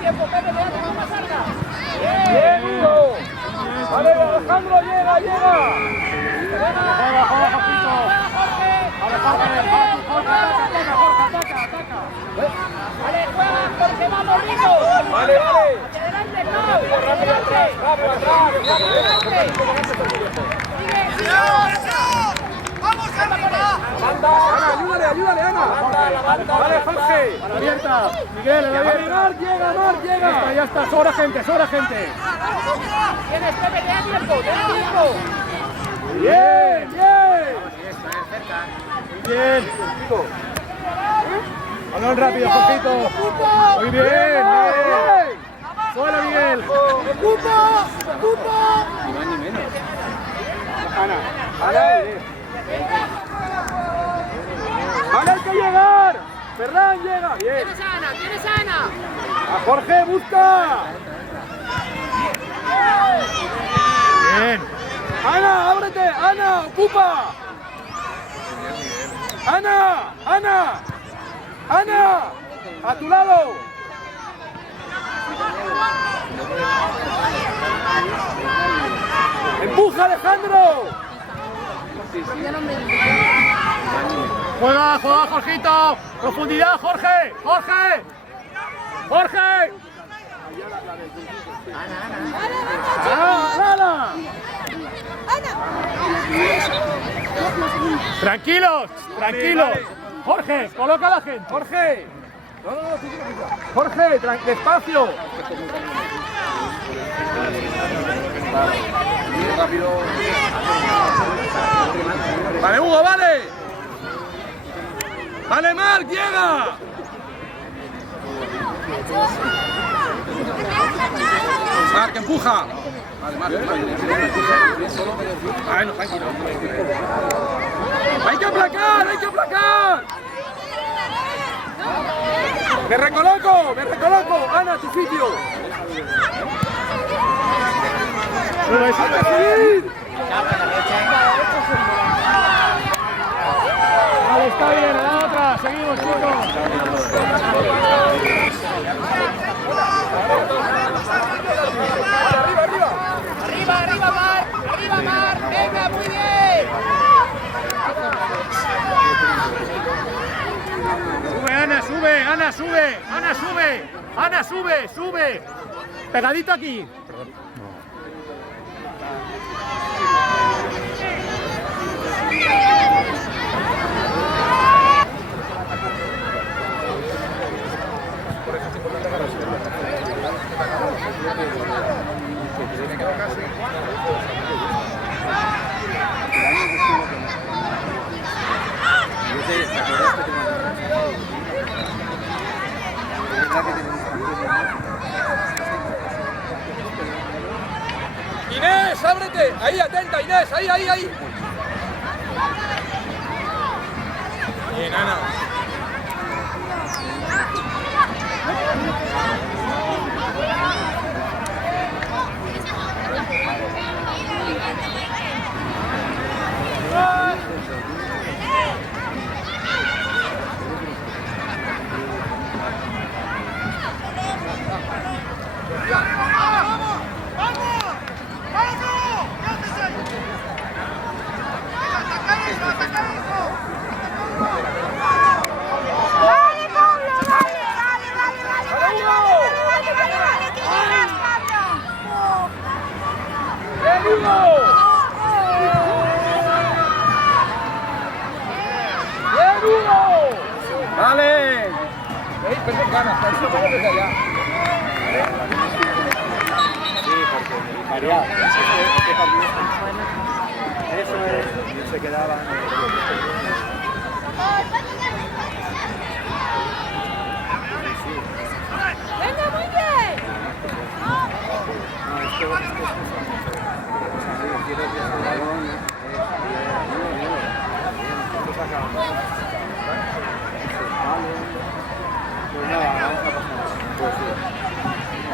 tiempo, Pepe, me da más larga. Bien, Hugo. Vale, Alejandro, llega. Juega, Jorgito. Ataca. Vale, juega, Jorge, vamos, Rico. Vale. Hacia adelante, Rápido atrás. Sigue. ¡Vamos arriba! Ayúdale, Ana. Vale, Jorge. A la abierta. Miguel, a la abierta. Llega. Ya está. Sobra gente. Tienes, Pepe, te da tiempo. Bien. Bien. Balón rápido, Jorgito. Muy bien. Suela, Miguel. Vale, hay que llegar. Ferran llega. Bien. Tienes a Ana. A Jorge, busca. Bien. Ana, ábrete. Ana, ocupa. Ana. A tu lado. Empuja, Alejandro. Juega, Jorgito. Profundidad, Jorge. Ana. Tranquilos. Jorge, coloca a la gente. Jorge, despacio. Vale, Hugo, vale. Vale, Marc, llega. Marc, empuja. Vale, Marc. Bueno, tranquilo. Hay que aplacar. Me recoloco. Ana, tu sitio. Vale, está bien, a la otra. Seguimos, chicos. Arriba, Mar. Venga, muy bien. Ana, sube. Pegadito aquí. Inés, ábrete. Ahí, atenta, Inés. Ahí. Bien, Ana. Vale. Pensé ganas, desde allá. Sí, porque María, eso es, se quedaba. Venga, muy bien.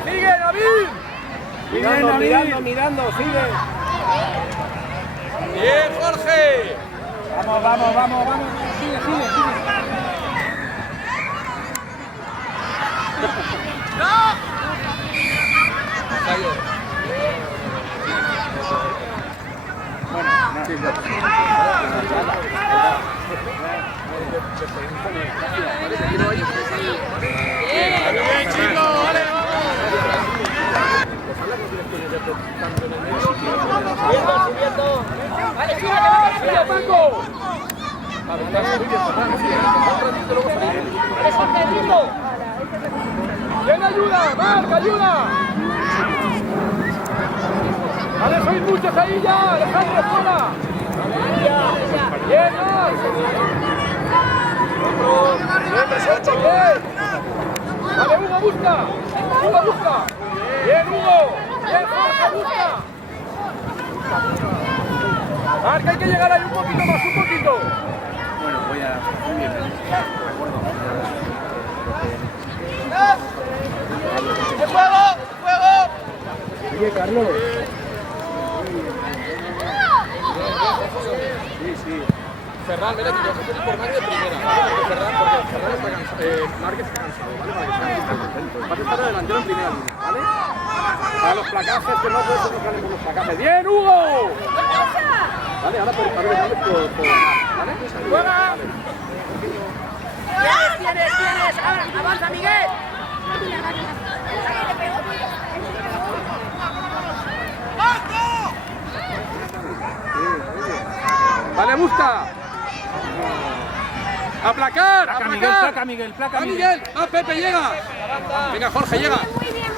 ¡Sigue, David! Mirando, sigue. ¡Bien, Jorge! Vamos. Sigue. Bien, chicos, vale, Subiendo. Vale, sube, Paco. ¿Quién ayuda? Marc, ayuda. Vale, sois muchos ahí ya. Alejandro, fuera. Bien, Marc. Bien, presente, bien. Vale, Hugo, busca. Hugo, busca. Bien, Hugo. Bien, Jorge, busca. Marc, hay que llegar ahí un poquito más, un poquito. Bueno, voy a... Muy bien. ¡De juego! ¡De juego! Oye, Carlos. Ferran, mira que yo soy por Marc de primera. Ferran está cansado. Marc está cansado, ¿vale? Para que esté contento. Va a estar delantero en primera línea, ¿vale? Para los placajes, que no puede ser que salen por los placajes. ¡Bien, Hugo! Vale, ahora por ¿vale? ¡Juega! Tienes. Avanza, Miguel. Vale, busca. ¡Aplacar! Placa, ¡Aplacar! Miguel, placa, Miguel, placa, ¡Va, Miguel! ¡Va, Pepe, llega! Venga, Jorge, llega. Muy bien.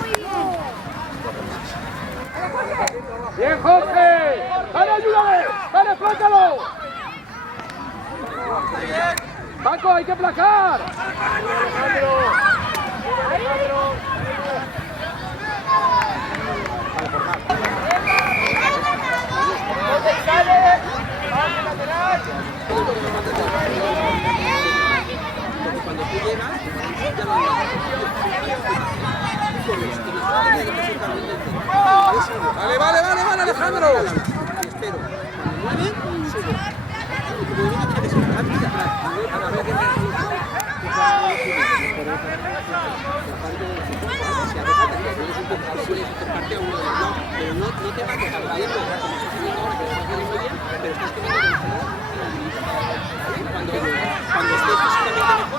¡Bien, Jorge! ¡Vale, ayúdale! ¡Vale, plácalo! Paco, hay que placar. Cuando tú llegas, ya no Vale, Alejandro. espero. Cuando mueve, sube. Y como viene, tiene que ser rápido atrás. A la vez que pero no te mates al raíz, pero estás teniendo cuando estés físicamente mejor,